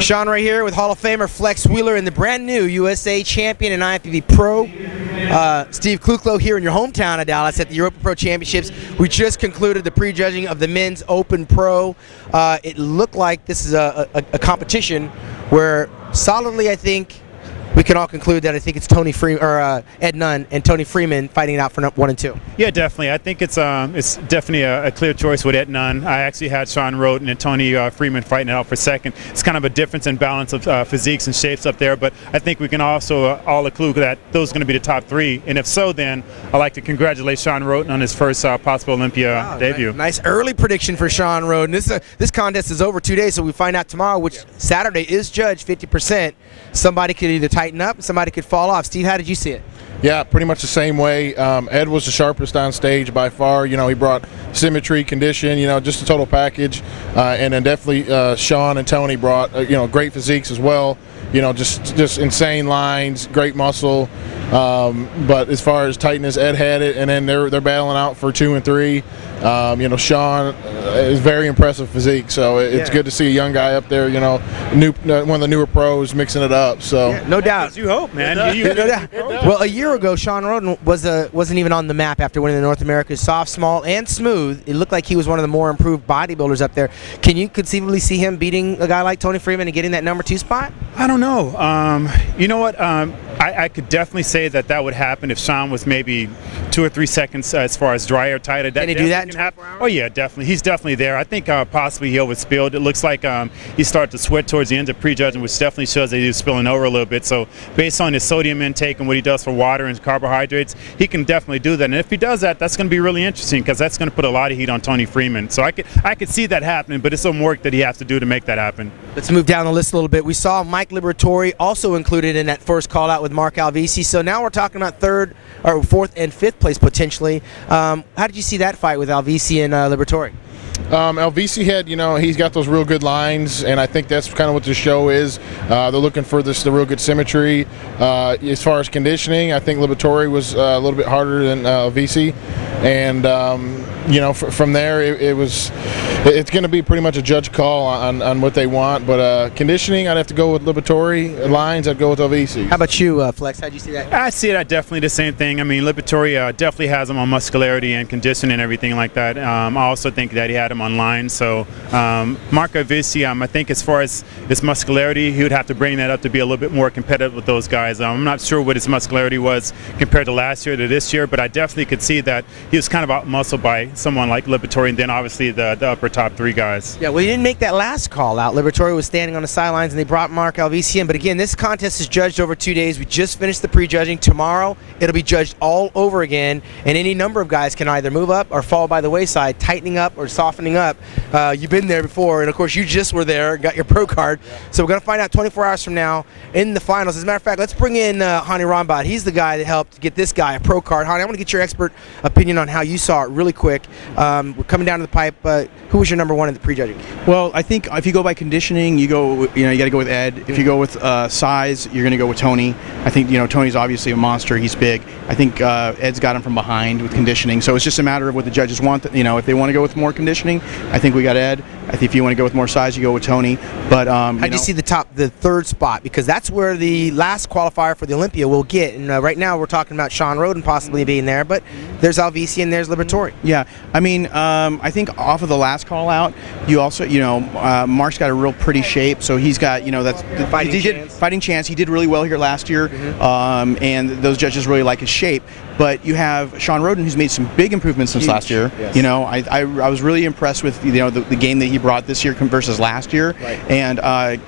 Sean Ray here with Hall of Famer Flex Wheeler and the brand new USA champion and IFBB Pro, Steve Kluklo, here in your hometown of Dallas at the Europa Pro Championships. We just concluded the prejudging of the men's Open Pro. It looked like this is a competition where solidly, I think, we can all conclude that I think it's Ed Nunn and Tony Freeman fighting it out for 1 and 2. Yeah, definitely. I think it's definitely a clear choice with Ed Nunn. I actually had Sean Roden and Tony Freeman fighting it out for second. It's kind of a difference in balance of physiques and shapes up there, but I think we can also all conclude that those are going to be the top three. And if so, then I'd like to congratulate Sean Roden on his first possible Olympia debut. Nice early prediction for Sean Roden. This contest is over 2 days, so we find out tomorrow, which Saturday is judged 50%. Somebody could either tighten up, somebody could fall off. Steve, how did you see it? Yeah, pretty much the same way. Ed was the sharpest on stage by far. You know, he brought symmetry, condition, just a total package. And then definitely Sean and Tony brought, great physiques as well. Just insane lines, great muscle. But as far as tightness, Ed had it, and then they're battling out for 2 and 3. Sean is very impressive physique, so it's good to see a young guy up there. One of the newer pros mixing it up. So no doubt. You hope, man. No doubt. Well, a year ago, Sean Roden wasn't even on the map after winning the North America's soft, small, and smooth. It looked like he was one of the more improved bodybuilders up there. Can you conceivably see him beating a guy like Tony Freeman and getting that number 2 spot? I don't know. You know what? I could definitely say that would happen if Sean was maybe 2 or 3 seconds as far as dry or tighter. Can he do that in 24 hours? Oh yeah, definitely. He's definitely there. I think possibly he overspilled. It looks like he started to sweat towards the end of prejudging, which definitely shows that he was spilling over a little bit. So based on his sodium intake and what he does for water and carbohydrates, he can definitely do that. And if he does that, that's going to be really interesting because that's going to put a lot of heat on Tony Freeman. So I could see that happening, but it's some work that he has to do to make that happen. Let's move down the list a little bit. We saw Mike Liberatore also included in that first call out with Mark Alvisi. So now we're talking about 3rd or 4th and 5th place potentially. How did you see that fight with Alvisi and Liberatore? Alvisi had, he's got those real good lines, and I think that's kind of what the show is. They're looking for the real good symmetry. As far as conditioning, I think Liberatore was a little bit harder than Alvisi, and from there it's going to be pretty much a judge call on what they want. But conditioning, I'd have to go with Liberatore. Lines, I'd go with Alvisi. How about you, Flex? How'd you see that? I see that definitely the same thing. I mean, Liberatore definitely has him on muscularity and conditioning and everything like that. I also think that he had him on line. So Mark Alvisi, I think as far as his muscularity, he would have to bring that up to be a little bit more competitive with those guys. I'm not sure what his muscularity was compared to last year to this year, but I definitely could see that he was kind of out-muscled by someone like Liberatore, and then obviously the upper top 3 guys. Yeah, well, he didn't make that last call out. Liberatore was standing on the sidelines, and they brought Mark Alvisi in. But again, this contest is judged over 2 days. We just finished the prejudging. Tomorrow, it'll be judged all over again, and any number of guys can either move up or fall by the wayside, tightening up or softening up. You've been there before, and of course, you just were there and got your pro card. Yeah. So we're going to find out 24 hours from now in the finals. As a matter of fact, let's bring in Hani Rambad. He's the guy that helped get this guy a pro card. Hani, I want to get your expert opinion on how you saw it really quick. We're coming down to the pipe. Who was your number 1 in the prejudging? Well, I think if you go by conditioning, you got to go with Ed. If you go with size, you're going to go with Tony. I think Tony's obviously a monster. He's big. I think Ed's got him from behind with conditioning. So it's just a matter of what the judges want. If they want to go with more conditioning, I think we got Ed. I think if you want to go with more size, you go with Tony. But how do you see the 3rd spot? Because that's where the last qualifier for the Olympia will get. And right now we're talking about Sean Roden possibly being there, but there's Alvisi and there's Liberatore. Yeah, I think off of the last call out, you also, Mark's got a real pretty shape, so he's got, that's fighting chance. He did really well here last year, and those judges really like his shape. But you have Sean Roden, who's made some big improvements since last year. Yes. I was really impressed with the game that he brought this year versus last year. Right. And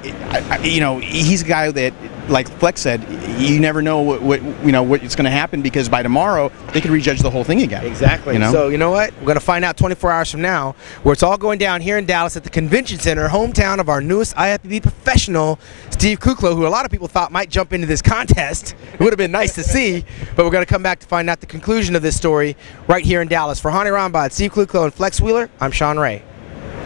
he's a guy that, like Flex said, you never know what's going to happen, because by tomorrow they could rejudge the whole thing again. Exactly. So you know what? We're going to find out 24 hours from now, where it's all going down here in Dallas at the Convention Center, hometown of our newest IFBB professional, Steve Kluklo, who a lot of people thought might jump into this contest. It would have been nice to see, but we're going to come back to find out the conclusion of this story right here in Dallas. For Hani Rambad, Steve Kluklo, and Flex Wheeler, I'm Sean Ray.